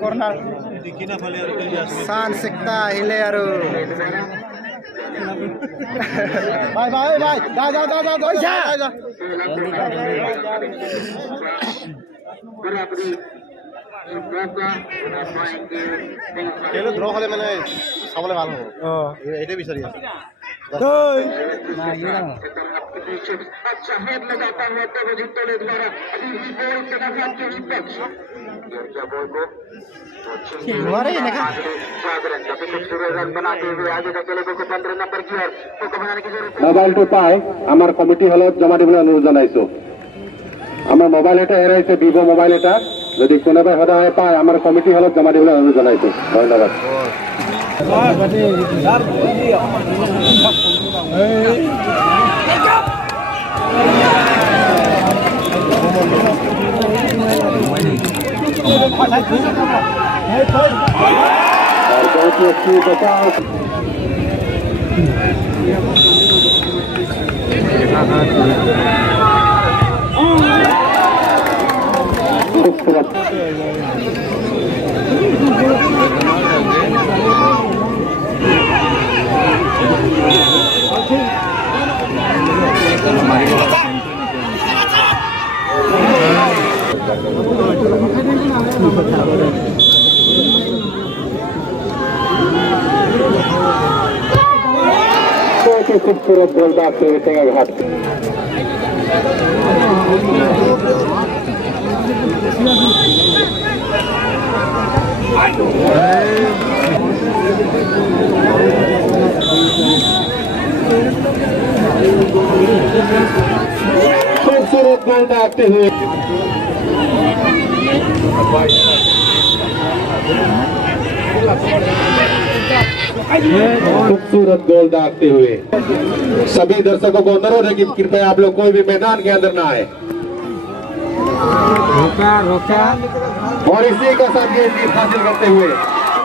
Corner. San Sekta Hilearu. Bye bye bye. Da. draw hole mane sabole bhalo hobo etai bichari ache अच्छा head लगाता है तो वो जितने द्वारा अभी भी बॉल के नाम के विपक्ष क्या बॉल को हमारे ने कहा जागरण तभी खूबसूरत रन बनाते हुए आगे का खेल को 15 नंबर की ओर तो बनाने की जरूरत मोबाइल तो पाए আমার কমিটি হলো জমা দিবলৈ অনুরোধ জানাইছো আমার মোবাইল এটা হেরাইছে ভিভো মোবাইল এটা যদি কোনোবাই হদায় পায় আমার কমিটি হলো জমা দিবলৈ অনুরোধ জানাইছো ধন্যবাদ खूबसूरत गोल दागते हुए टेंगा घाट खूबसूरत गोल दागते हुए खूबसूरत गोल दागते हुए सभी दर्शकों को अनुरोध है कि कृपया आप लोग कोई भी मैदान के अंदर ना आए रोका और इसी के साथ ये जीत हासिल करते हुए